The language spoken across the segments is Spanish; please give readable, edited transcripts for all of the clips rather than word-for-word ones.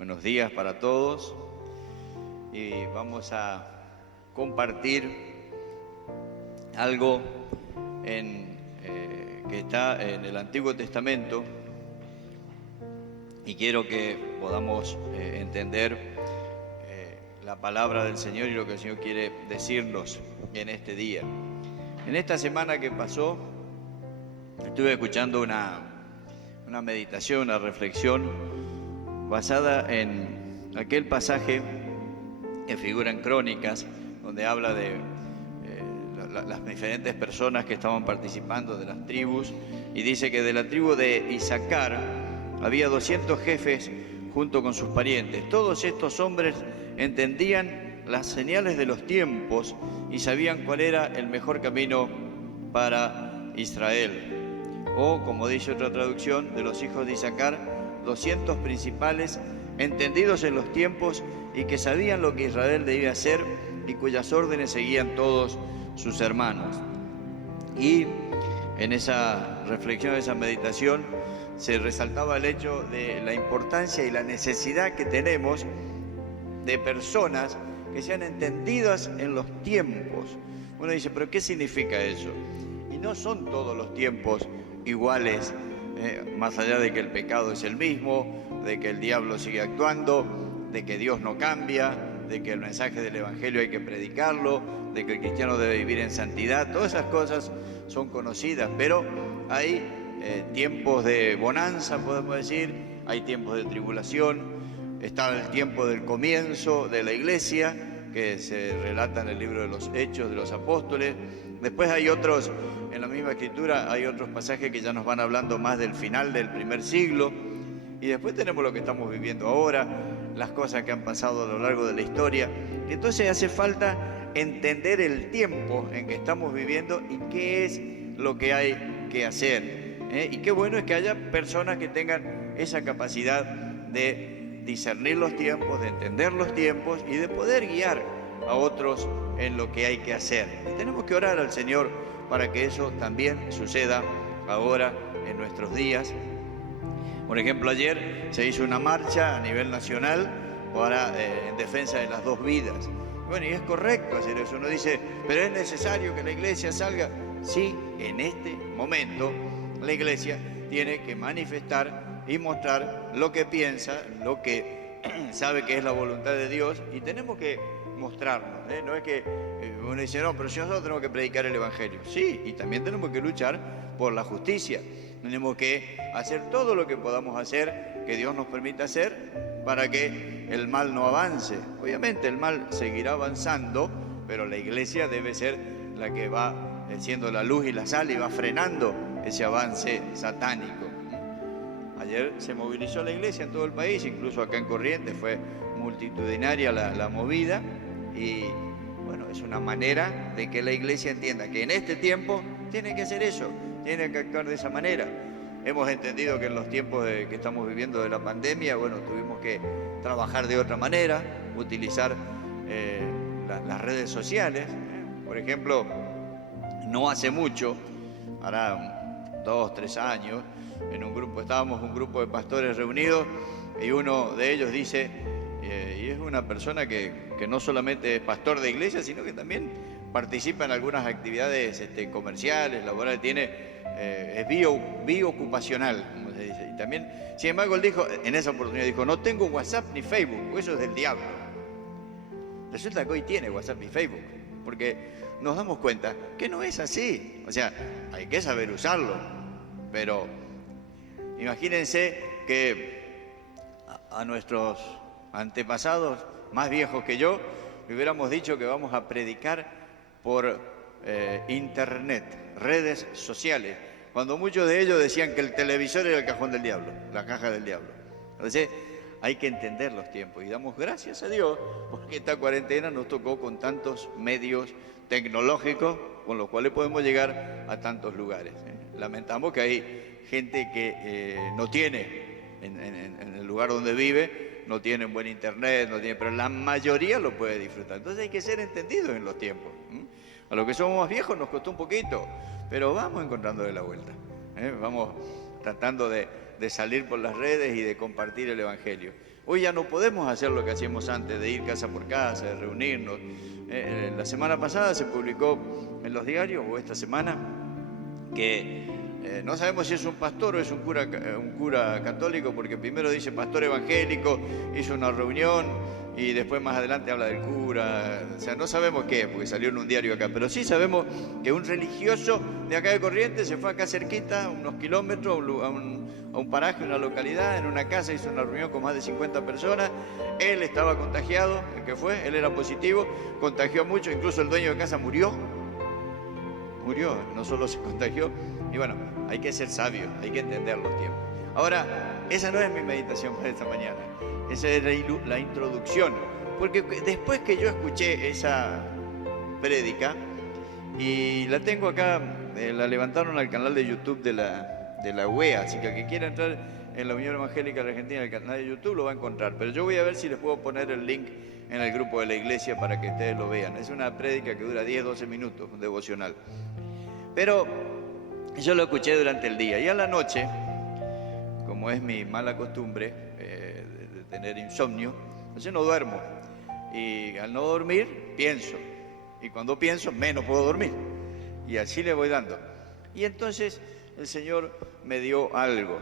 Buenos días para todos y vamos a compartir algo que está en el Antiguo Testamento y quiero que podamos entender la palabra del Señor y lo que el Señor quiere decirnos en este día. En esta semana que pasó estuve escuchando una meditación, una reflexión basada en aquel pasaje que figura en Crónicas, donde habla de las diferentes personas que estaban participando de las tribus, y dice que de la tribu de Isaacar había 200 jefes junto con sus parientes. Todos estos hombres entendían las señales de los tiempos y sabían cuál era el mejor camino para Israel. O, como dice otra traducción, de los hijos de Isaacar, 200 principales entendidos en los tiempos y que sabían lo que Israel debía hacer y cuyas órdenes seguían todos sus hermanos. Y en esa reflexión, esa meditación, se resaltaba el hecho de la importancia y la necesidad que tenemos de personas que sean entendidas en los tiempos. Uno dice, ¿pero qué significa eso? Y no son todos los tiempos iguales, más allá de que el pecado es el mismo, de que el diablo sigue actuando, de que Dios no cambia, de que el mensaje del Evangelio hay que predicarlo, de que el cristiano debe vivir en santidad. Todas esas cosas son conocidas, pero hay tiempos de bonanza, podemos decir, hay tiempos de tribulación, está el tiempo del comienzo de la iglesia, que se relata en el libro de los Hechos de los Apóstoles. Después hay otros, en la misma escritura, hay otros pasajes que ya nos van hablando más del final del primer siglo. Y después tenemos lo que estamos viviendo ahora, las cosas que han pasado a lo largo de la historia. Entonces hace falta entender el tiempo en que estamos viviendo y qué es lo que hay que hacer. Y qué bueno es que haya personas que tengan esa capacidad de discernir los tiempos, de entender los tiempos y de poder guiar a otros en lo que hay que hacer. Y tenemos que orar al Señor para que eso también suceda ahora en nuestros días. Por ejemplo, ayer se hizo una marcha a nivel nacional en defensa de las dos vidas. Bueno, y es correcto hacer eso. Uno dice, pero es necesario que la iglesia salga. Sí, en este momento la iglesia tiene que manifestar y mostrar lo que piensa, lo que sabe que es la voluntad de Dios, y tenemos que mostrarnos. No es que uno dice, no, pero si nosotros tenemos que predicar el Evangelio. Sí, y también tenemos que luchar por la justicia. Tenemos que hacer todo lo que podamos hacer, que Dios nos permita hacer, para que el mal no avance. Obviamente el mal seguirá avanzando, pero la iglesia debe ser la que va siendo la luz y la sal y va frenando ese avance satánico. Ayer se movilizó la iglesia en todo el país, incluso acá en Corrientes fue multitudinaria la movida, y bueno, es una manera de que la iglesia entienda que en este tiempo tiene que hacer eso, tiene que actuar de esa manera. Hemos entendido que en los tiempos que estamos viviendo de la pandemia, bueno, tuvimos que trabajar de otra manera, utilizar las redes sociales. Por ejemplo, no hace mucho, hará 2 o 3 años, estábamos un grupo de pastores reunidos y uno de ellos dice, y es una persona que no solamente es pastor de iglesia, sino que también participa en algunas actividades comerciales, laborales, es biocupacional, como se dice. Y también, sin embargo, él dijo, en esa oportunidad dijo, no tengo WhatsApp ni Facebook, eso es del diablo. Resulta que hoy tiene WhatsApp y Facebook, porque nos damos cuenta que no es así. O sea, hay que saber usarlo, pero imagínense que a nuestros antepasados más viejos que yo le hubiéramos dicho que vamos a predicar por internet, redes sociales, cuando muchos de ellos decían que el televisor era el cajón del diablo, la caja del diablo. Entonces hay que entender los tiempos y damos gracias a Dios porque esta cuarentena nos tocó con tantos medios tecnológicos con los cuales podemos llegar a tantos lugares. Lamentamos que hay gente que no tiene, en el lugar donde vive, no tiene buen internet, pero la mayoría lo puede disfrutar. Entonces hay que ser entendidos en los tiempos. A los que somos más viejos nos costó un poquito, pero vamos encontrándole la vuelta. Vamos tratando de salir por las redes y de compartir el Evangelio. Hoy ya no podemos hacer lo que hacíamos antes, de ir casa por casa, de reunirnos. La semana pasada se publicó en los diarios, o esta semana, que no sabemos si es un pastor o es un cura católico, porque primero dice pastor evangélico, hizo una reunión y después más adelante habla del cura. O sea, no sabemos qué, porque salió en un diario acá, pero sí sabemos que un religioso de acá de Corrientes se fue acá cerquita, unos kilómetros, a un paraje, una localidad, en una casa, hizo una reunión con más de 50 personas. Él estaba contagiado, el que fue, él era positivo, contagió mucho, incluso el dueño de casa murió, no solo se contagió. Y bueno, hay que ser sabio, hay que entender los tiempos. Ahora, esa no es mi meditación para esta mañana, esa es la introducción, porque después que yo escuché esa prédica, y la tengo acá, la levantaron al canal de YouTube de la UEA, así que el que quiera entrar en la Unión Evangélica de la Argentina, el canal de YouTube lo va a encontrar, pero yo voy a ver si les puedo poner el link en el grupo de la iglesia para que ustedes lo vean. Es una prédica que dura 10-12 minutos, un devocional. Pero yo lo escuché durante el día y a la noche, como es mi mala costumbre de tener insomnio, yo no duermo, y al no dormir pienso, y cuando pienso menos puedo dormir, y así le voy dando. Y entonces el Señor me dio algo,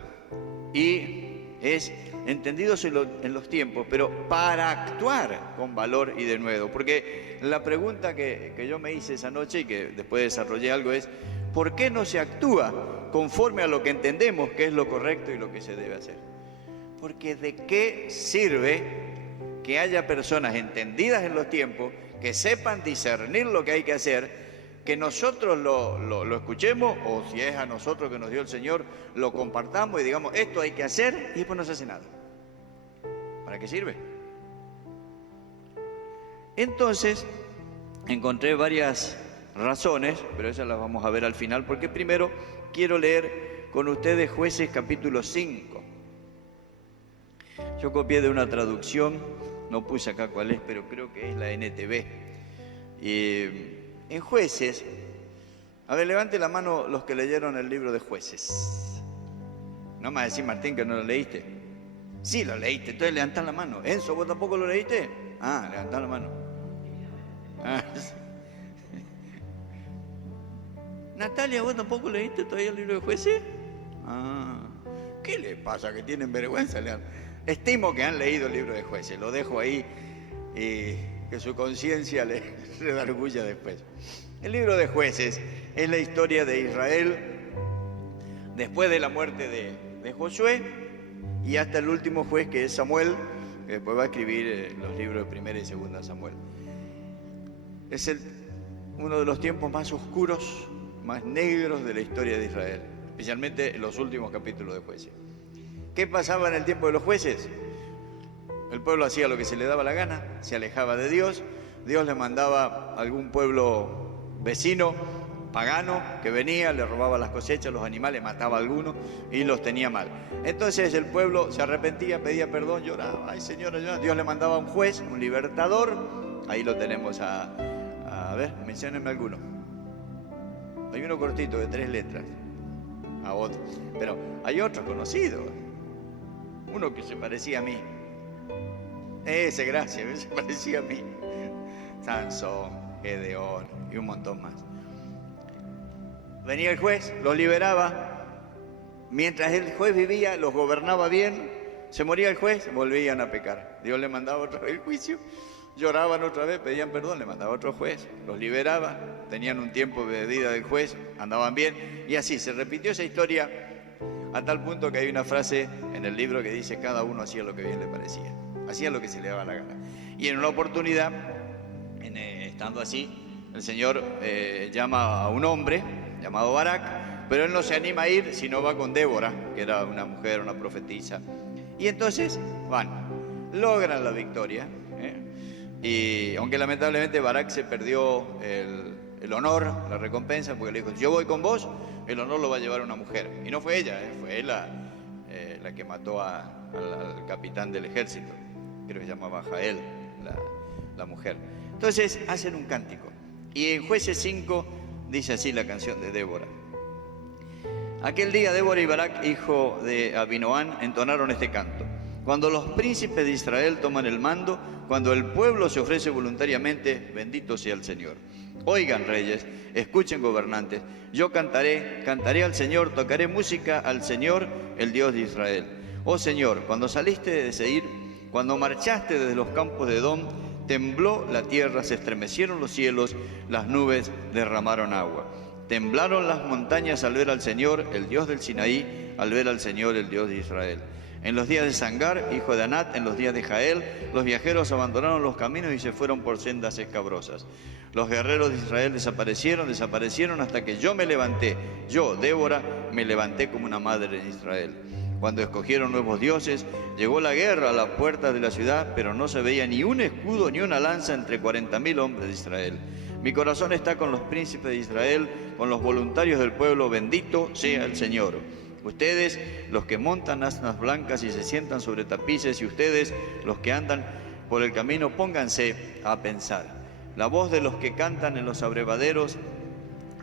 y es entendidos en los tiempos, pero para actuar con valor y denuedo. Porque la pregunta que yo me hice esa noche y que después desarrollé algo es: ¿por qué no se actúa conforme a lo que entendemos que es lo correcto y lo que se debe hacer? Porque ¿de qué sirve que haya personas entendidas en los tiempos, que sepan discernir lo que hay que hacer, que nosotros lo escuchemos, o si es a nosotros que nos dio el Señor, lo compartamos y digamos esto hay que hacer, y después no se hace nada? ¿Para qué sirve? Entonces encontré varias razones, pero esas las vamos a ver al final, porque primero quiero leer con ustedes Jueces capítulo 5. Yo copié de una traducción, no puse acá cuál es, pero creo que es la NTV. En Jueces, a ver, levante la mano los que leyeron el libro de Jueces. No me vas a decir, Martín, que no lo leíste. Sí, lo leíste, entonces levantá la mano. Enzo, ¿vos tampoco lo leíste? Ah, levantá la mano. Ah. Natalia, ¿vos tampoco leíste todavía el libro de Jueces? Ah, ¿qué le pasa? Que tienen vergüenza. Estimo que han leído el libro de Jueces, lo dejo ahí y que su conciencia le redarguya después. El libro de Jueces es la historia de Israel después de la muerte de Josué y hasta el último juez, que es Samuel, que después va a escribir los libros de Primera y Segunda Samuel. Es uno de los tiempos más oscuros, más negros de la historia de Israel, especialmente en los últimos capítulos de Jueces. ¿Qué pasaba en el tiempo de los jueces? El pueblo hacía lo que se le daba la gana, se alejaba de Dios, Dios le mandaba a algún pueblo vecino, pagano, que venía, le robaba las cosechas, los animales, mataba a algunos y los tenía mal. Entonces el pueblo se arrepentía, pedía perdón, lloraba, ay Señor, lloraba. Dios le mandaba un juez, un libertador, ahí lo tenemos a ver, menciónenme alguno. Hay uno cortito de 3 letras, a otro, pero hay otro conocido, uno que se parecía a mí. Ese, gracias, se parecía a mí. Sansón, Gedeón y un montón más. Venía el juez, los liberaba. Mientras el juez vivía, los gobernaba bien. Se moría el juez, volvían a pecar. Dios le mandaba otra vez el juicio. Lloraban otra vez, pedían perdón, le mandaba otro juez. Los liberaba, tenían un tiempo de vida del juez, andaban bien. Y así se repitió esa historia a tal punto que hay una frase en el libro que dice: cada uno hacía lo que bien le parecía. Hacía lo que se le daba la gana. Y en una oportunidad, estando así, el Señor llama a un hombre llamado Barak, pero él no se anima a ir, sino va con Débora, que era una mujer, una profetisa. Y entonces van, logran la victoria, y aunque lamentablemente Barak se perdió el honor, la recompensa, porque le dijo: yo voy con vos, el honor lo va a llevar una mujer. Y no fue ella, fue la que mató al capitán del ejército, creo que se llamaba Jael, la mujer. Entonces hacen un cántico, y en Jueces 5 dice así la canción de Débora. Aquel día Débora y Barak, hijo de Abinoam, entonaron este canto. Cuando los príncipes de Israel toman el mando, cuando el pueblo se ofrece voluntariamente, bendito sea el Señor. Oigan, reyes, escuchen, gobernantes, yo cantaré al Señor, tocaré música al Señor, el Dios de Israel. Oh Señor, cuando saliste de Seir, cuando marchaste desde los campos de Edom, tembló la tierra, se estremecieron los cielos, las nubes derramaron agua. Temblaron las montañas al ver al Señor, el Dios del Sinaí, al ver al Señor, el Dios de Israel. En los días de Sangar, hijo de Anat, en los días de Jael, los viajeros abandonaron los caminos y se fueron por sendas escabrosas. Los guerreros de Israel desaparecieron hasta que yo me levanté. Yo, Débora, me levanté como una madre en Israel. Cuando escogieron nuevos dioses, llegó la guerra a la puerta de la ciudad, pero no se veía ni un escudo ni una lanza entre 40.000 hombres de Israel. Mi corazón está con los príncipes de Israel, con los voluntarios del pueblo, bendito sea el Señor. Ustedes, los que montan asnas blancas y se sientan sobre tapices, y ustedes, los que andan por el camino, pónganse a pensar. La voz de los que cantan en los abrevaderos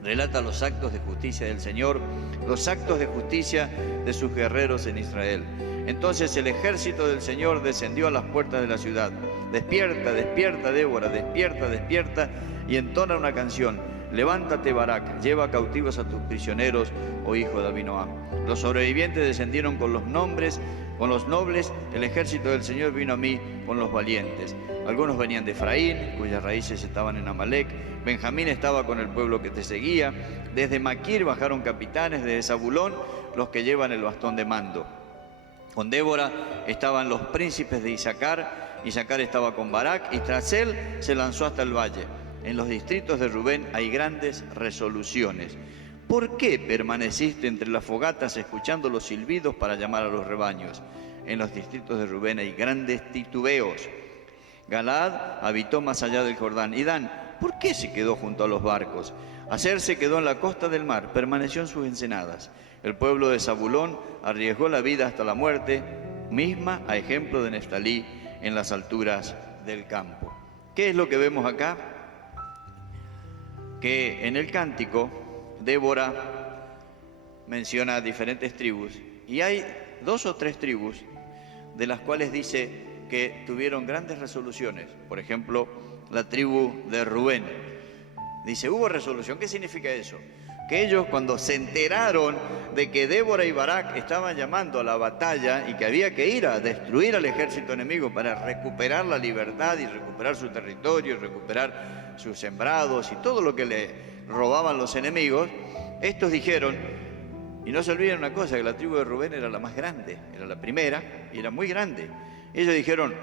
relata los actos de justicia del Señor, los actos de justicia de sus guerreros en Israel. Entonces el ejército del Señor descendió a las puertas de la ciudad. Despierta, despierta, Débora, despierta, despierta, y entona una canción. Levántate, Barak, lleva cautivos a tus prisioneros, oh hijo de Abinoam. Los sobrevivientes descendieron con los nobles, el ejército del Señor vino a mí con los valientes. Algunos venían de Efraín, cuyas raíces estaban en Amalec. Benjamín estaba con el pueblo que te seguía. Desde Maquir bajaron capitanes, desde Zabulón los que llevan el bastón de mando. Con Débora estaban los príncipes de Isaacar. Isaacar estaba con Barak y tras él se lanzó hasta el valle. En los distritos de Rubén hay grandes resoluciones. ¿Por qué permaneciste entre las fogatas escuchando los silbidos para llamar a los rebaños? En los distritos de Rubén hay grandes titubeos. Galaad habitó más allá del Jordán. Y Dan, ¿por qué se quedó junto a los barcos? Aser se quedó en la costa del mar, permaneció en sus ensenadas. El pueblo de Zabulón arriesgó la vida hasta la muerte, misma a ejemplo de Neftalí en las alturas del campo. ¿Qué es lo que vemos acá? Que en el cántico Débora menciona diferentes tribus y hay 2 o 3 tribus de las cuales dice que tuvieron grandes resoluciones. Por ejemplo, la tribu de Rubén. Dice, hubo resolución. ¿Qué significa eso? Que ellos, cuando se enteraron de que Débora y Barak estaban llamando a la batalla y que había que ir a destruir al ejército enemigo para recuperar la libertad y recuperar su territorio y recuperar sus sembrados y todo lo que le robaban los enemigos, estos dijeron, y no se olviden una cosa, que la tribu de Rubén era la más grande, era la primera y era muy grande. Ellos dijeron,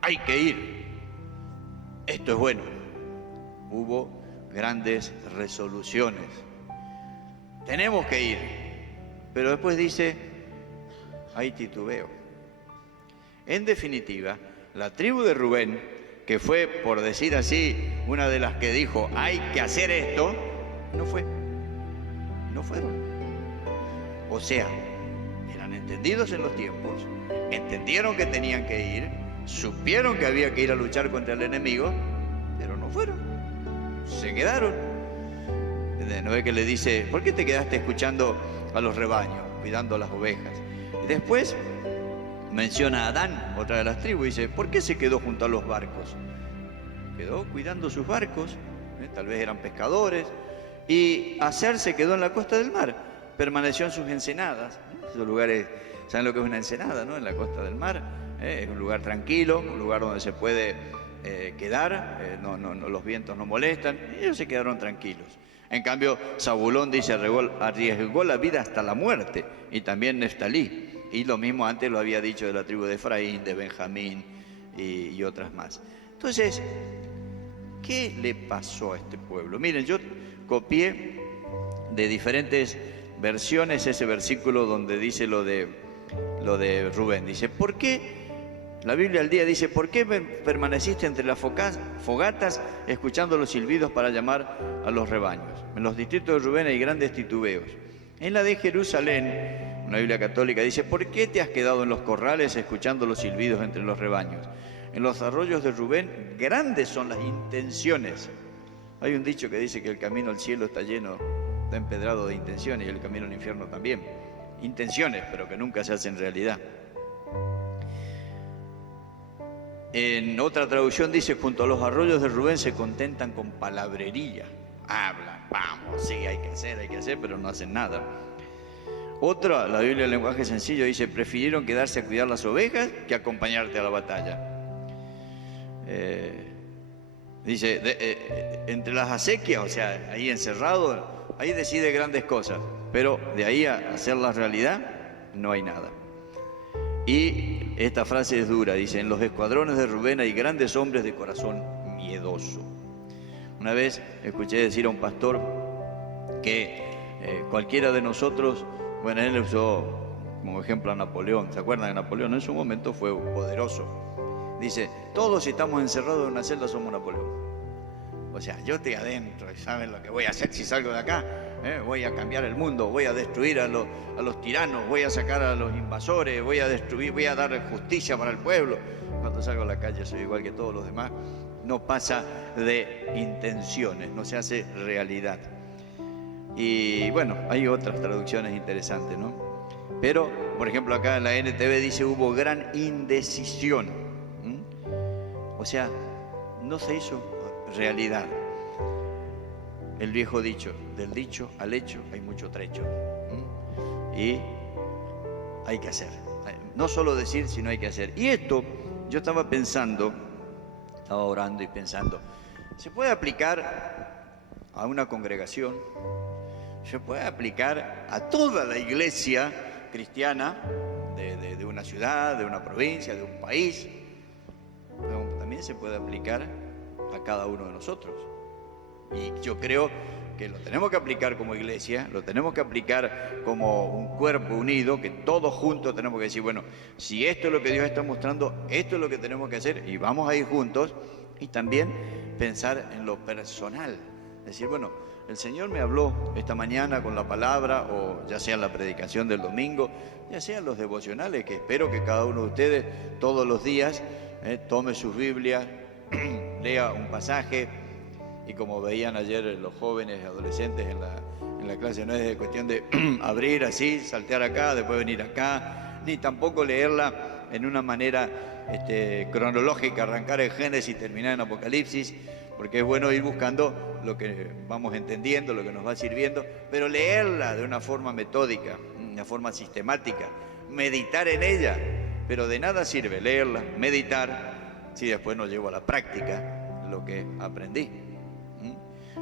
hay que ir, esto es bueno. Hubo grandes resoluciones, tenemos que ir, pero después dice, hay titubeo. En definitiva, la tribu de Rubén, que fue, por decir así, una de las que dijo, hay que hacer esto, no fueron. O sea, eran entendidos en los tiempos, entendieron que tenían que ir, supieron que había que ir a luchar contra el enemigo, pero no fueron, se quedaron. ¿No ve que le dice, ¿por qué te quedaste escuchando a los rebaños, cuidando a las ovejas? Y después menciona a Dan, otra de las tribus, y dice, ¿por qué se quedó junto a los barcos? Quedó cuidando sus barcos, tal vez eran pescadores, y Aser se quedó en la costa del mar, permaneció en sus ensenadas. Esos lugares, ¿saben lo que es una ensenada, no? En la costa del mar, es un lugar tranquilo, un lugar donde se puede quedar, los vientos no molestan, y ellos se quedaron tranquilos. En cambio, Zabulón dice, arriesgó la vida hasta la muerte, y también Neftalí. Y lo mismo antes lo había dicho de la tribu de Efraín, de Benjamín y otras más. Entonces, ¿qué le pasó a este pueblo? Miren, yo copié de diferentes versiones ese versículo donde dice lo de Rubén. Dice, ¿por qué? La Biblia al día dice, ¿por qué permaneciste entre las fogatas escuchando los silbidos para llamar a los rebaños? En los distritos de Rubén hay grandes titubeos. En la de Jerusalén, una Biblia católica dice, ¿por qué te has quedado en los corrales escuchando los silbidos entre los rebaños? En los arroyos de Rubén, grandes son las intenciones. Hay un dicho que dice que el camino al cielo está empedrado de intenciones, y el camino al infierno también. Intenciones, pero que nunca se hacen realidad. En otra traducción dice, junto a los arroyos de Rubén se contentan con palabrería. Hablan, vamos, sí, hay que hacer, pero no hacen nada. Otra, la Biblia en lenguaje sencillo dice, prefirieron quedarse a cuidar las ovejas que acompañarte a la batalla. Dice, entre las acequias, o sea, ahí encerrado, ahí decide grandes cosas, pero de ahí a hacerlas realidad, no hay nada. Y esta frase es dura, dice, en los escuadrones de Rubén hay grandes hombres de corazón miedoso. Una vez escuché decir a un pastor que cualquiera de nosotros, bueno, él usó como ejemplo a Napoleón, ¿se acuerdan de Napoleón? En su momento fue poderoso. Dice, todos si estamos encerrados en una celda somos Napoleón. O sea, yo estoy adentro y saben lo que voy a hacer si salgo de acá. Voy a cambiar el mundo, voy a destruir a los tiranos, voy a sacar a los invasores, voy a dar justicia para el pueblo. Cuando salgo a la calle soy igual que todos los demás. No pasa de intenciones, no se hace realidad. Y bueno, hay otras traducciones interesantes, ¿no? Pero, por ejemplo, acá en la NTV dice hubo gran indecisión. O sea, no se hizo realidad. El viejo dicho, del dicho al hecho hay mucho trecho. Y hay que hacer. No solo decir, sino hay que hacer. Y esto, yo estaba orando y pensando, ¿se puede aplicar a una congregación? ¿Se puede aplicar a toda la iglesia cristiana de una ciudad, de una provincia, de un país? Pero también se puede aplicar a cada uno de nosotros. Y yo creo que lo tenemos que aplicar como iglesia, lo tenemos que aplicar como un cuerpo unido, que todos juntos tenemos que decir, bueno, si esto es lo que Dios está mostrando, esto es lo que tenemos que hacer y vamos a ir juntos. Y también pensar en lo personal, decir, bueno, el Señor me habló esta mañana con la palabra, o ya sea en la predicación del domingo, ya sea en los devocionales, que espero que cada uno de ustedes todos los días tome sus Biblias, lea un pasaje. Y como veían ayer los jóvenes adolescentes en la clase, no es cuestión de abrir así, saltear acá, después venir acá, ni tampoco leerla en una manera cronológica, arrancar en Génesis y terminar en Apocalipsis, porque es bueno ir buscando lo que vamos entendiendo, lo que nos va sirviendo, pero leerla de una forma metódica, una forma sistemática, meditar en ella, pero de nada sirve leerla, meditar, si después no llevo a la práctica lo que aprendí.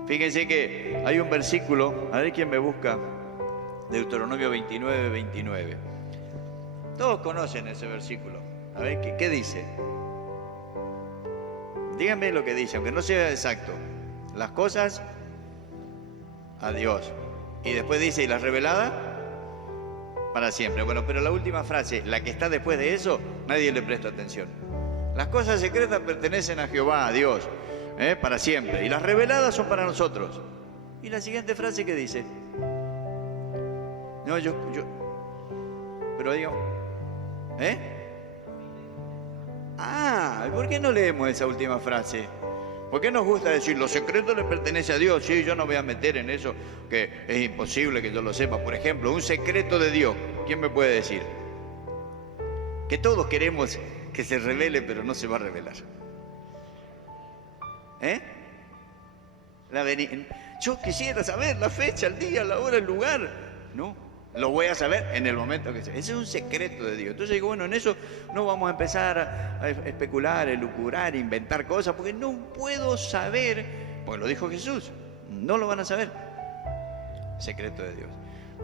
Fíjense que hay un versículo, a ver quién me busca, Deuteronomio 29, 29. Todos conocen ese versículo. A ver, ¿qué dice? Díganme lo que dice, aunque no sea exacto. Las cosas a Dios. Y después dice, ¿y las reveladas? Para siempre. Bueno, pero la última frase, la que está después de eso, nadie le presta atención. Las cosas secretas pertenecen a Jehová, a Dios. Para siempre, y las reveladas son para nosotros. Y la siguiente frase que dice, no, pero digo, ¿por qué no leemos esa última frase? ¿Por qué nos gusta decir, lo secreto le pertenece a Dios? Sí, yo no voy a meter en eso, que es imposible que yo lo sepa. Por ejemplo, un secreto de Dios, ¿quién me puede decir? Que todos queremos que se revele, pero no se va a revelar. Yo quisiera saber la fecha, el día, la hora, el lugar. No, lo voy a saber en el momento que sea. Ese es un secreto de Dios. Entonces digo, bueno, en eso no vamos a empezar a especular, a elucubrar, a inventar cosas, porque no puedo saber, porque lo dijo Jesús, no lo van a saber. Secreto de Dios.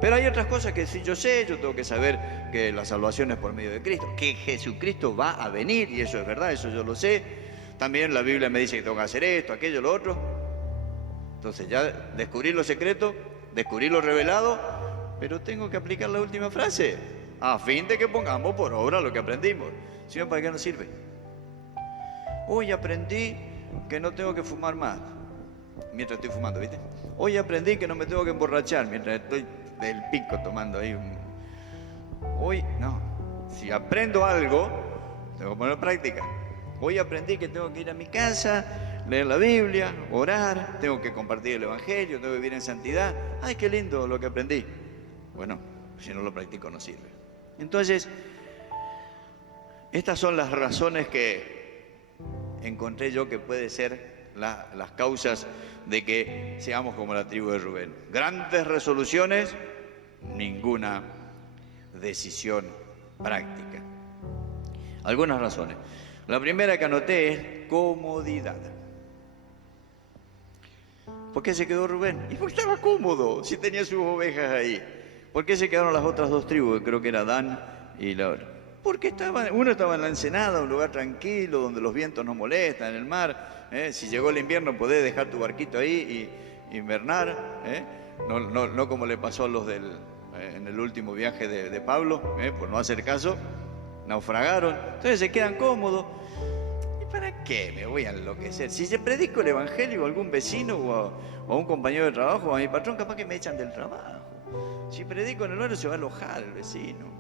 Pero hay otras cosas que sí yo sé, yo tengo que saber que la salvación es por medio de Cristo, que Jesucristo va a venir, y eso es verdad, eso yo lo sé. También la Biblia me dice que tengo que hacer esto, aquello, lo otro. Entonces ya descubrí lo secreto, descubrí lo revelado, pero tengo que aplicar la última frase, a fin de que pongamos por obra lo que aprendimos. Si no, ¿para qué nos sirve? Hoy aprendí que no tengo que fumar más, mientras estoy fumando, ¿viste? Hoy aprendí que no me tengo que emborrachar, mientras estoy del pico tomando ahí. Hoy, no, si aprendo algo, tengo que ponerlo en práctica. Hoy aprendí que tengo que ir a mi casa, leer la Biblia, orar, tengo que compartir el Evangelio, tengo que vivir en santidad. ¡Ay, qué lindo lo que aprendí! Bueno, si no lo practico no sirve. Entonces, estas son las razones que encontré yo que puede ser las causas de que seamos como la tribu de Rubén. Grandes resoluciones, ninguna decisión práctica. Algunas razones. La primera que anoté es comodidad. ¿Por qué se quedó Rubén? Y porque estaba cómodo, si tenía sus ovejas ahí. ¿Por qué se quedaron las otras dos tribus? Creo que era Dan y la otra. Porque uno estaba en la ensenada, un lugar tranquilo, donde los vientos no molestan, en el mar. Si llegó el invierno podés dejar tu barquito ahí y invernar. No como le pasó a los en el último viaje de Pablo, por no hacer caso, naufragaron. Entonces se quedan cómodos. ¿Y para qué me voy a enloquecer? Si se predico el evangelio a algún vecino o a un compañero de trabajo o a mi patrón, capaz que me echan del trabajo. Si predico en el horario se va a alojar el vecino.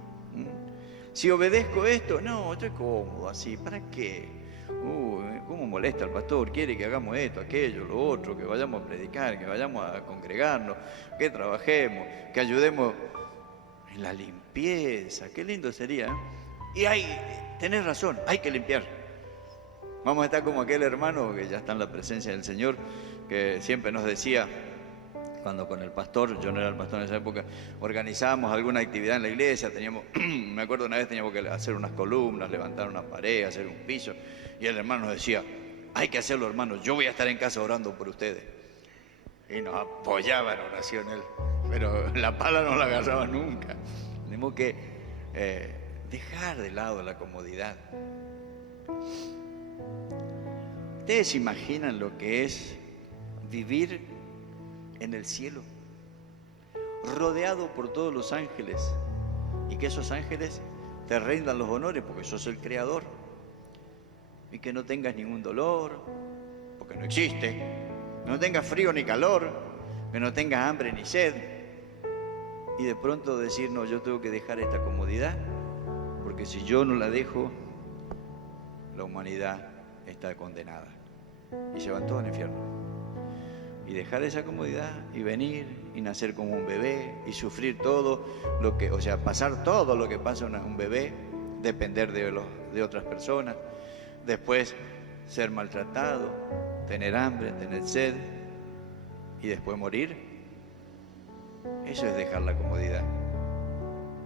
Si obedezco esto, no, estoy cómodo así, ¿para qué? ¿Cómo molesta al pastor? Quiere que hagamos esto, aquello, lo otro, que vayamos a predicar, que vayamos a congregarnos, que trabajemos, que ayudemos en la limpieza. Qué lindo sería, tenés razón, hay que limpiar. Vamos a estar como aquel hermano que ya está en la presencia del Señor, que siempre nos decía, cuando con el pastor, yo no era el pastor en esa época, organizábamos alguna actividad en la iglesia, me acuerdo una vez teníamos que hacer unas columnas, levantar una pared, hacer un piso, y el hermano nos decía, hay que hacerlo, hermano, yo voy a estar en casa orando por ustedes. Y nos apoyaba en oración él, pero la pala no la agarraba nunca. Tenemos que dejar de lado la comodidad. ¿Ustedes imaginan lo que es vivir en el cielo, rodeado por todos los ángeles, y que esos ángeles te rindan los honores porque sos el creador, y que no tengas ningún dolor porque no existe, que no tengas frío ni calor, que no tengas hambre ni sed, y de pronto decir, no, yo tengo que dejar esta comodidad porque si yo no la dejo, la humanidad está condenada y se van todos al infierno. Y dejar esa comodidad y venir y nacer como un bebé y sufrir todo lo que, o sea, pasar todo lo que pasa un bebé, depender de otras personas, después ser maltratado, tener hambre, tener sed y después morir. Eso es dejar la comodidad.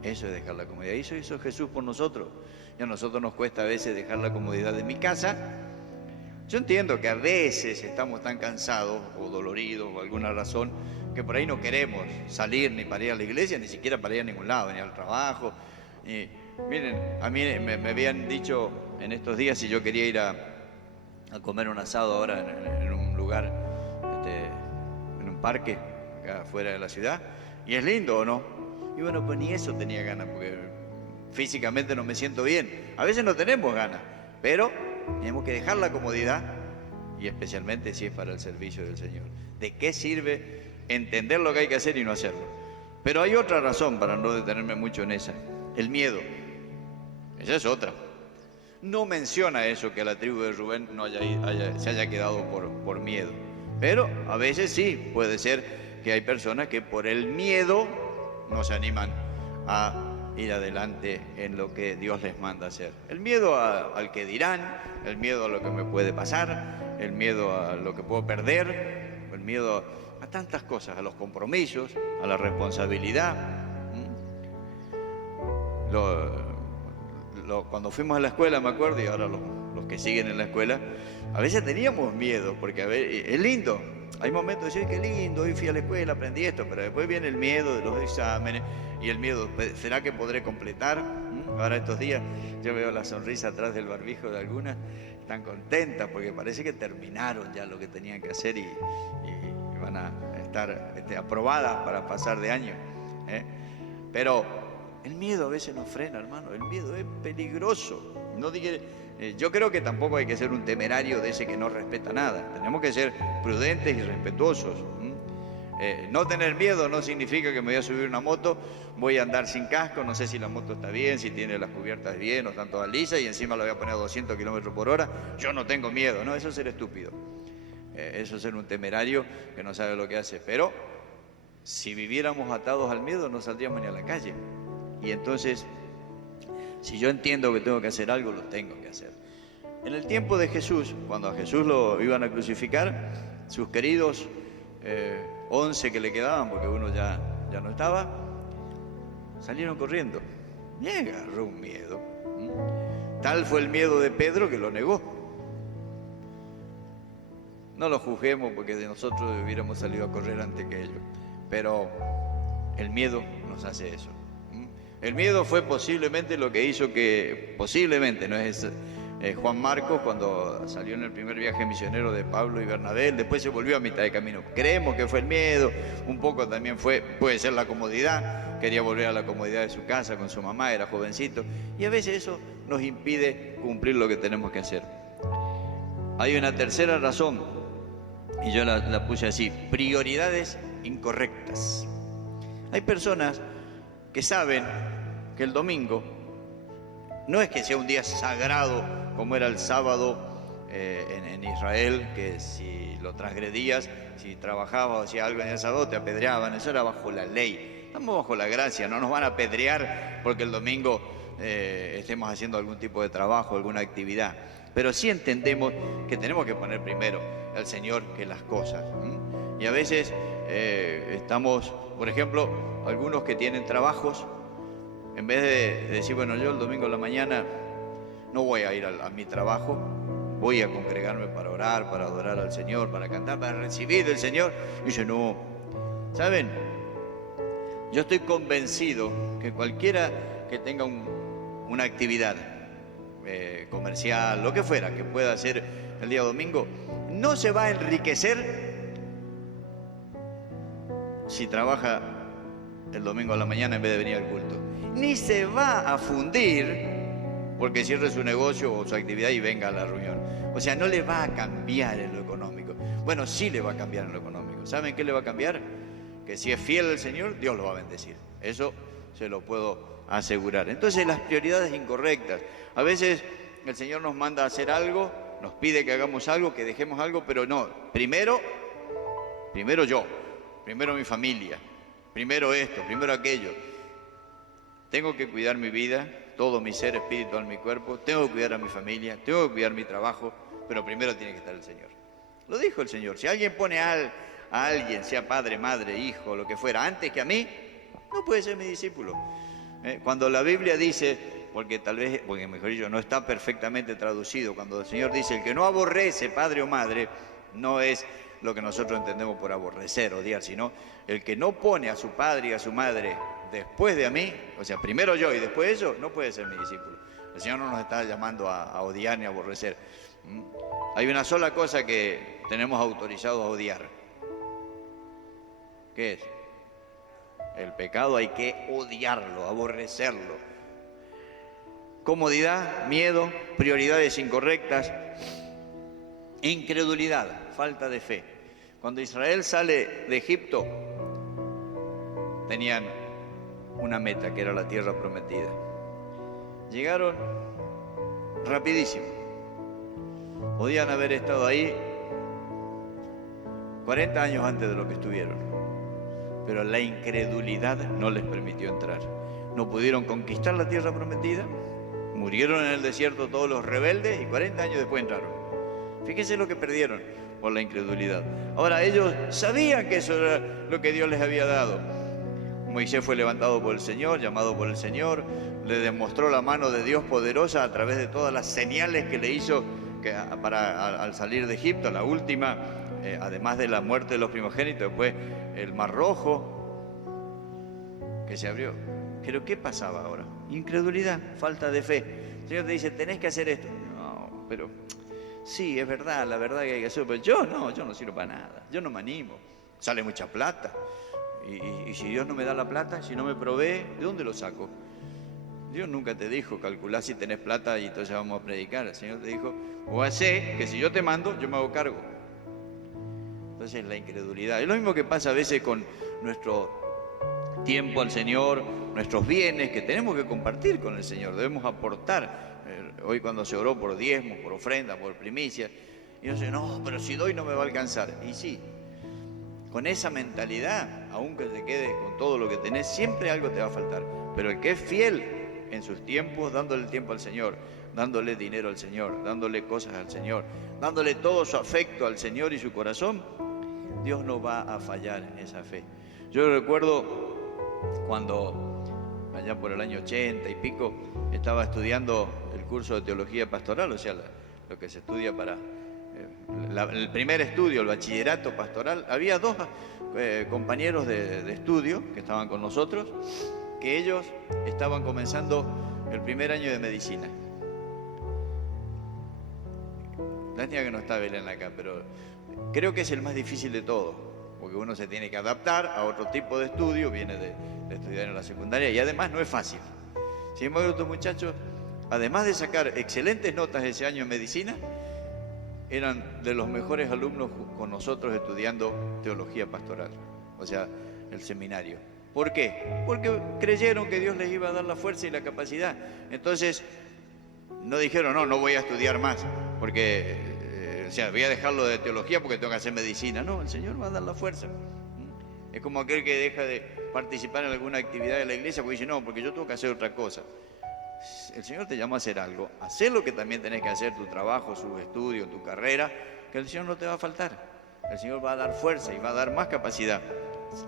Eso es dejar la comodidad. Eso hizo Jesús por nosotros. Y a nosotros nos cuesta a veces dejar la comodidad de mi casa. Yo entiendo que a veces estamos tan cansados o doloridos por alguna razón que por ahí no queremos salir ni para ir a la iglesia, ni siquiera para ir a ningún lado, ni al trabajo. Y miren, a mí me habían dicho en estos días si yo quería ir a comer un asado ahora en un lugar, en un parque acá afuera de la ciudad, y es lindo, ¿o no? Y bueno, pues ni eso tenía ganas porque físicamente no me siento bien. A veces no tenemos ganas, pero tenemos que dejar la comodidad, y especialmente si es para el servicio del Señor. ¿De qué sirve entender lo que hay que hacer y no hacerlo? Pero hay otra razón para no detenerme mucho en esa: el miedo. Esa es otra. No menciona eso, que la tribu de Rubén no se haya quedado por miedo. Pero a veces sí, puede ser que hay personas que por el miedo no se animan a ir adelante en lo que Dios les manda hacer. El miedo al que dirán, el miedo a lo que me puede pasar, el miedo a lo que puedo perder, el miedo a tantas cosas, a los compromisos, a la responsabilidad. Cuando fuimos a la escuela, me acuerdo, y ahora los que siguen en la escuela, a veces teníamos miedo, porque es lindo. Hay momentos de decir, qué lindo, hoy fui a la escuela, aprendí esto, pero después viene el miedo de los exámenes y el miedo, ¿será que podré completar? Ahora estos días yo veo la sonrisa atrás del barbijo de algunas, están contentas porque parece que terminaron ya lo que tenían que hacer y van a estar aprobadas para pasar de año. Pero el miedo a veces nos frena, hermano, el miedo es peligroso. Yo creo que tampoco hay que ser un temerario de ese que no respeta nada. Tenemos que ser prudentes y respetuosos. No tener miedo no significa que me voy a subir una moto, voy a andar sin casco, no sé si la moto está bien, si tiene las cubiertas bien o están todas lisas y encima la voy a poner a 200 kilómetros por hora. Yo no tengo miedo, no, eso es ser estúpido. Eso es ser un temerario que no sabe lo que hace. Pero si viviéramos atados al miedo no saldríamos ni a la calle. Y entonces, si yo entiendo que tengo que hacer algo, lo tengo que hacer. En el tiempo de Jesús, cuando a Jesús lo iban a crucificar, sus queridos 11 que le quedaban, porque uno ya no estaba, salieron corriendo. Y agarró un miedo. Tal fue el miedo de Pedro que lo negó. No lo juzguemos porque de nosotros hubiéramos salido a correr antes que ellos. Pero el miedo nos hace eso. El miedo fue posiblemente lo que hizo que, posiblemente, no es Juan Marcos cuando salió en el primer viaje misionero de Pablo y Bernabé, después se volvió a mitad de camino. Creemos que fue el miedo, un poco también puede ser la comodidad, quería volver a la comodidad de su casa con su mamá, era jovencito, y a veces eso nos impide cumplir lo que tenemos que hacer. Hay una tercera razón, y yo la puse así: prioridades incorrectas. Hay personas que saben que el domingo no es que sea un día sagrado como era el sábado en Israel, que si lo transgredías, si trabajabas o hacías algo en el sábado te apedreaban. Eso era bajo la ley. Estamos bajo la gracia, no nos van a apedrear porque el domingo estemos haciendo algún tipo de trabajo, alguna actividad. Pero sí entendemos que tenemos que poner primero al Señor que las cosas. Y a veces estamos, por ejemplo, algunos que tienen trabajos, en vez de decir, bueno, yo el domingo en la mañana no voy a ir a mi trabajo, voy a congregarme para orar, para adorar al Señor, para cantar, para recibir del Señor. Y dice, no, ¿saben? Yo estoy convencido que cualquiera que tenga una actividad comercial, lo que fuera, que pueda hacer el día domingo, no se va a enriquecer si trabaja el domingo a la mañana en vez de venir al culto. Ni se va a fundir porque cierre su negocio o su actividad y venga a la reunión. O sea, no le va a cambiar en lo económico. Bueno, sí le va a cambiar en lo económico. ¿Saben qué le va a cambiar? Que si es fiel al Señor, Dios lo va a bendecir. Eso se lo puedo asegurar. Entonces, las prioridades incorrectas. A veces el Señor nos manda a hacer algo, nos pide que hagamos algo, que dejemos algo, pero no. Primero yo, primero mi familia, primero esto, primero aquello. Tengo que cuidar mi vida, todo mi ser, espíritu, alma y cuerpo. Tengo que cuidar a mi familia, tengo que cuidar mi trabajo, pero primero tiene que estar el Señor. Lo dijo el Señor. Si alguien pone a alguien, sea padre, madre, hijo, lo que fuera, antes que a mí, no puede ser mi discípulo. Cuando la Biblia dice, porque mejor dicho, no está perfectamente traducido, cuando el Señor dice, el que no aborrece padre o madre, no es lo que nosotros entendemos por aborrecer, odiar, sino el que no pone a su padre y a su madre después de a mí, o sea, primero yo y después ellos, no puede ser mi discípulo. El Señor no nos está llamando a odiar ni a aborrecer. Hay una sola cosa que tenemos autorizado a odiar. ¿Qué es? El pecado hay que odiarlo, aborrecerlo. Comodidad, miedo, prioridades incorrectas, incredulidad, falta de fe. Cuando Israel sale de Egipto, tenían una meta que era la tierra prometida. Llegaron rapidísimo. Podían haber estado ahí 40 años antes de lo que estuvieron, pero la incredulidad no les permitió entrar. No pudieron conquistar la tierra prometida, murieron en el desierto todos los rebeldes y 40 años después entraron. Fíjense lo que perdieron por la incredulidad. Ahora ellos sabían que eso era lo que Dios les había dado. Moisés fue levantado por el Señor, llamado por el Señor, le demostró la mano de Dios poderosa a través de todas las señales que le hizo al salir de Egipto. La última, además de la muerte de los primogénitos, después el Mar Rojo que se abrió. Pero ¿qué pasaba ahora? Incredulidad, falta de fe. El Señor te dice, tenés que hacer esto. No, pero sí, es verdad, la verdad que hay que hacerlo, pero yo no sirvo para nada, yo no me animo. Sale mucha plata. Y si Dios no me da la plata, si no me provee, ¿de dónde lo saco? Dios nunca te dijo, calculá si tenés plata y entonces vamos a predicar. El Señor te dijo, o hacé que si yo te mando, yo me hago cargo. Entonces la incredulidad. Es lo mismo que pasa a veces con nuestro tiempo al Señor, nuestros bienes que tenemos que compartir con el Señor, debemos aportar. Hoy cuando se oró por diezmos, por ofrenda, por primicias, y yo dice, no, pero si doy no me va a alcanzar. Y sí, con esa mentalidad, aunque te quedes con todo lo que tenés, siempre algo te va a faltar. Pero el que es fiel en sus tiempos, dándole el tiempo al Señor, dándole dinero al Señor, dándole cosas al Señor, dándole todo su afecto al Señor y su corazón, Dios no va a fallar en esa fe. Yo recuerdo cuando, allá por el año 80 y pico, estaba estudiando el curso de teología pastoral, o sea, lo que se estudia para el primer estudio, el bachillerato pastoral. Había dos compañeros de estudio que estaban con nosotros, que ellos estaban comenzando el primer año de medicina. Lástima que no está Belén acá, pero creo que es el más difícil de todo, porque uno se tiene que adaptar a otro tipo de estudio, viene de estudiar en la secundaria y además no es fácil. Sin embargo, estos muchachos, además de sacar excelentes notas ese año en medicina, eran de los mejores alumnos con nosotros estudiando teología pastoral, o sea, el seminario. ¿Por qué? Porque creyeron que Dios les iba a dar la fuerza y la capacidad. Entonces, no dijeron, no voy a estudiar más, porque, o sea, voy a dejarlo de teología porque tengo que hacer medicina. No, el Señor va a dar la fuerza. Es como aquel que deja de participar en alguna actividad de la iglesia porque dice, no, porque yo tengo que hacer otra cosa. El Señor te llama a hacer algo, hacer lo que también tenés que hacer, tu trabajo, sus estudios, tu carrera, que el Señor no te va a faltar. El Señor va a dar fuerza y va a dar más capacidad.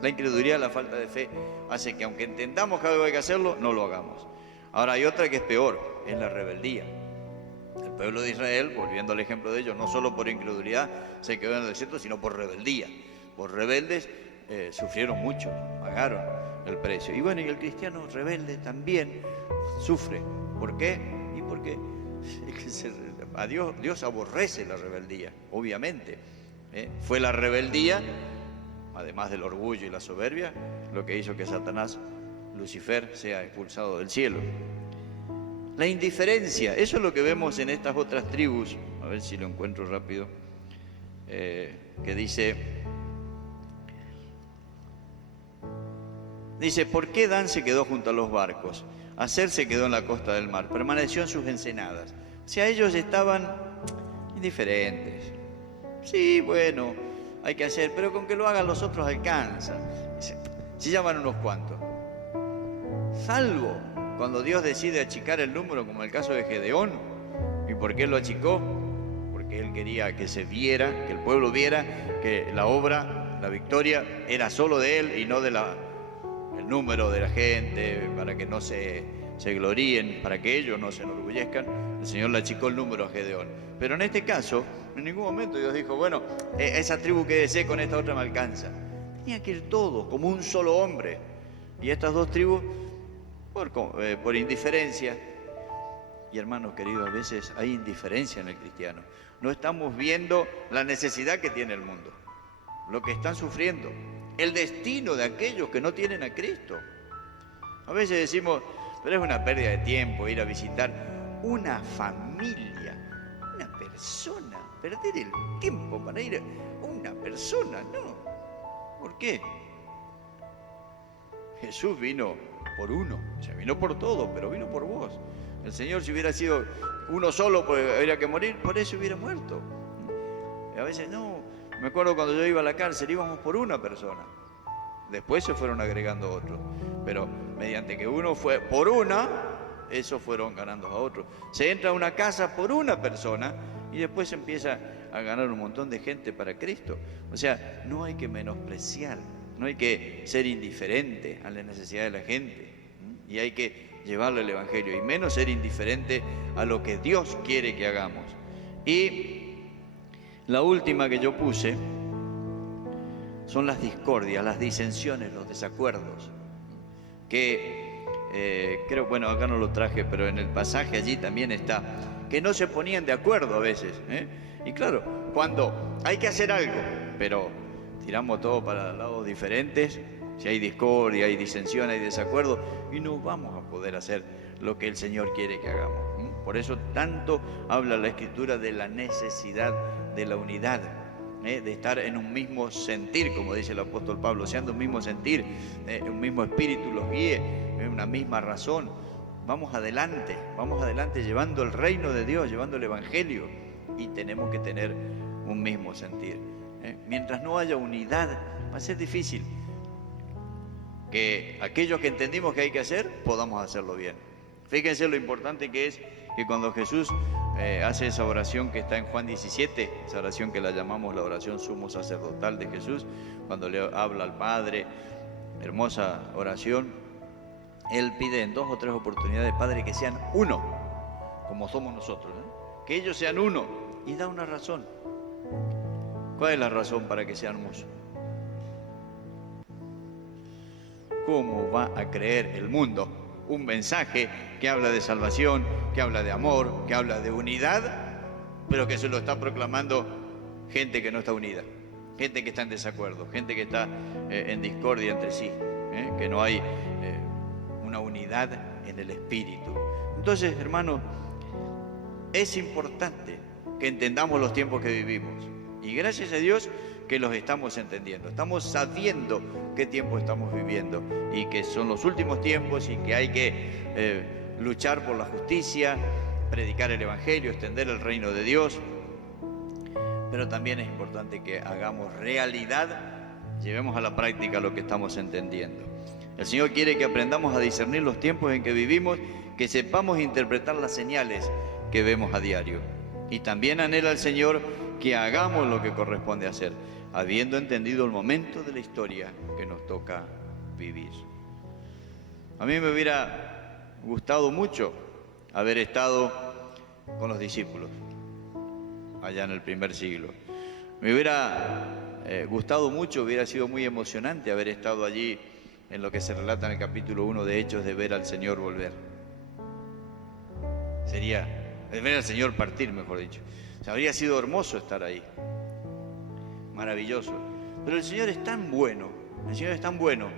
La incredulidad, la falta de fe, hace que aunque entendamos que algo hay que hacerlo, no lo hagamos. Ahora hay otra que es peor, es la rebeldía. El pueblo de Israel, volviendo al ejemplo de ellos, no solo por incredulidad se quedó en el desierto, sino por rebeldía. Por rebeldes sufrieron mucho, pagaron el precio. Y bueno, y el cristiano rebelde también sufre. ¿Por qué? Y porque a Dios aborrece la rebeldía, obviamente. Fue la rebeldía, además del orgullo y la soberbia, lo que hizo que Satanás, Lucifer, sea expulsado del cielo. La indiferencia, eso es lo que vemos en estas otras tribus. A ver si lo encuentro rápido. Que dice, ¿por qué Dan se quedó junto a los barcos? Aser se quedó en la costa del mar, permaneció en sus ensenadas. O sea, ellos estaban indiferentes. Sí, bueno, hay que hacer, pero con que lo hagan los otros alcanza. Si llaman unos cuantos. Salvo cuando Dios decide achicar el número, como el caso de Gedeón. ¿Y por qué lo achicó? Porque él quería que se viera, que el pueblo viera que la obra, la victoria, era solo de él y no de el número de la gente, para que no se gloríen, para que ellos no se enorgullezcan. El Señor le achicó el número a Gedeón. Pero en este caso, en ningún momento Dios dijo, bueno, esa tribu que desee con esta otra me alcanza. Tenía que ir todos, como un solo hombre. Y estas dos tribus, por indiferencia. Y hermanos queridos, a veces hay indiferencia en el cristiano. No estamos viendo la necesidad que tiene el mundo, lo que están sufriendo, el destino de aquellos que no tienen a Cristo. A veces decimos, pero es una pérdida de tiempo ir a visitar una familia, una persona, perder el tiempo para ir a una persona, no. ¿Por qué? Jesús vino por uno, o sea, vino por todo, pero vino por vos. El Señor, si hubiera sido uno solo, pues habría que morir, por eso hubiera muerto. Y a veces no, me acuerdo cuando yo iba a la cárcel, íbamos por una persona. Después se fueron agregando otros, pero mediante que uno fue por una, esos fueron ganando a otros. Se entra a una casa por una persona y después se empieza a ganar un montón de gente para Cristo. O sea, no hay que menospreciar, no hay que ser indiferente a la necesidad de la gente, y hay que llevarle el Evangelio, y menos ser indiferente a lo que Dios quiere que hagamos. Y la última que yo puse son las discordias, las disensiones, los desacuerdos, que creo, bueno, acá no lo traje, pero en el pasaje allí también está, que no se ponían de acuerdo a veces, Y claro, cuando hay que hacer algo, pero tiramos todo para lados diferentes, si hay discordia, hay disensión, hay desacuerdo, y no vamos a poder hacer lo que el Señor quiere que hagamos. Por eso tanto habla la Escritura de la necesidad de la unidad, de estar en un mismo sentir, como dice el apóstol Pablo, sean un mismo sentir, un mismo espíritu los guíe, una misma razón. Vamos adelante llevando el reino de Dios, llevando el Evangelio, y tenemos que tener un mismo sentir. Mientras no haya unidad, va a ser difícil que aquellos que entendimos que hay que hacer, podamos hacerlo bien. Fíjense lo importante que es que cuando Jesús hace esa oración que está en Juan 17, esa oración que la llamamos la oración sumo sacerdotal de Jesús, cuando le habla al Padre, hermosa oración, Él pide en 2 o 3 oportunidades, Padre, que sean uno, como somos nosotros, ¿no? Que ellos sean uno, y da una razón. ¿Cuál es la razón para que seamos? ¿Cómo va a creer el mundo un mensaje que habla de salvación, que habla de amor, que habla de unidad, pero que se lo está proclamando gente que no está unida, gente que está en desacuerdo, gente que está en discordia entre sí, que no hay una unidad en el espíritu? Entonces, hermanos, es importante que entendamos los tiempos que vivimos, y gracias a Dios que los estamos entendiendo, estamos sabiendo qué tiempo estamos viviendo y que son los últimos tiempos y que hay que luchar por la justicia, predicar el Evangelio, extender el reino de Dios, pero también es importante que hagamos realidad, llevemos a la práctica lo que estamos entendiendo. El Señor quiere que aprendamos a discernir los tiempos en que vivimos, que sepamos interpretar las señales que vemos a diario, y también anhela el Señor que hagamos lo que corresponde hacer, habiendo entendido el momento de la historia que nos toca vivir. A mí me hubiera gustado mucho haber estado con los discípulos allá en el primer siglo. Me hubiera gustado mucho, hubiera sido muy emocionante haber estado allí en lo que se relata en el capítulo 1 de Hechos, de ver al Señor volver. De ver al Señor partir, mejor dicho. O sea, habría sido hermoso estar ahí. Maravilloso. Pero el Señor es tan bueno, el Señor es tan bueno,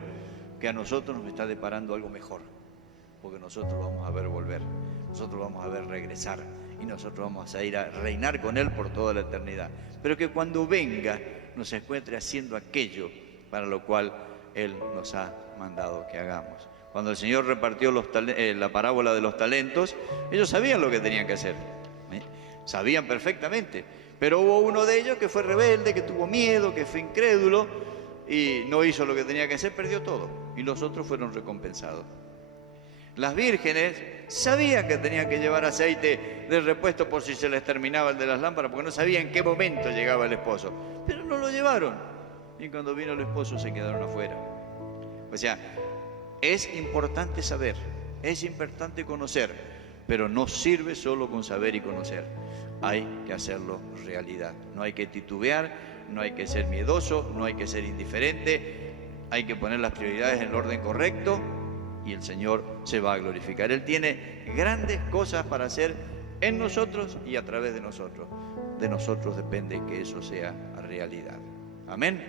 que a nosotros nos está deparando algo mejor, porque nosotros lo vamos a ver volver, nosotros lo vamos a ver regresar, y nosotros vamos a ir a reinar con Él por toda la eternidad. Pero que cuando venga nos encuentre haciendo aquello para lo cual Él nos ha mandado que hagamos. Cuando el Señor repartió la parábola de los talentos, ellos sabían lo que tenían que hacer, sabían perfectamente. Pero hubo uno de ellos que fue rebelde, que tuvo miedo, que fue incrédulo y no hizo lo que tenía que hacer, perdió todo. Y los otros fueron recompensados. Las vírgenes sabían que tenían que llevar aceite de repuesto por si se les terminaba el de las lámparas, porque no sabían en qué momento llegaba el esposo. Pero no lo llevaron. Y cuando vino el esposo se quedaron afuera. O sea, es importante saber, es importante conocer, pero no sirve solo con saber y conocer. Hay que hacerlo realidad. No hay que titubear, no hay que ser miedoso, no hay que ser indiferente. Hay que poner las prioridades en el orden correcto y el Señor se va a glorificar. Él tiene grandes cosas para hacer en nosotros y a través de nosotros. De nosotros depende que eso sea realidad. Amén.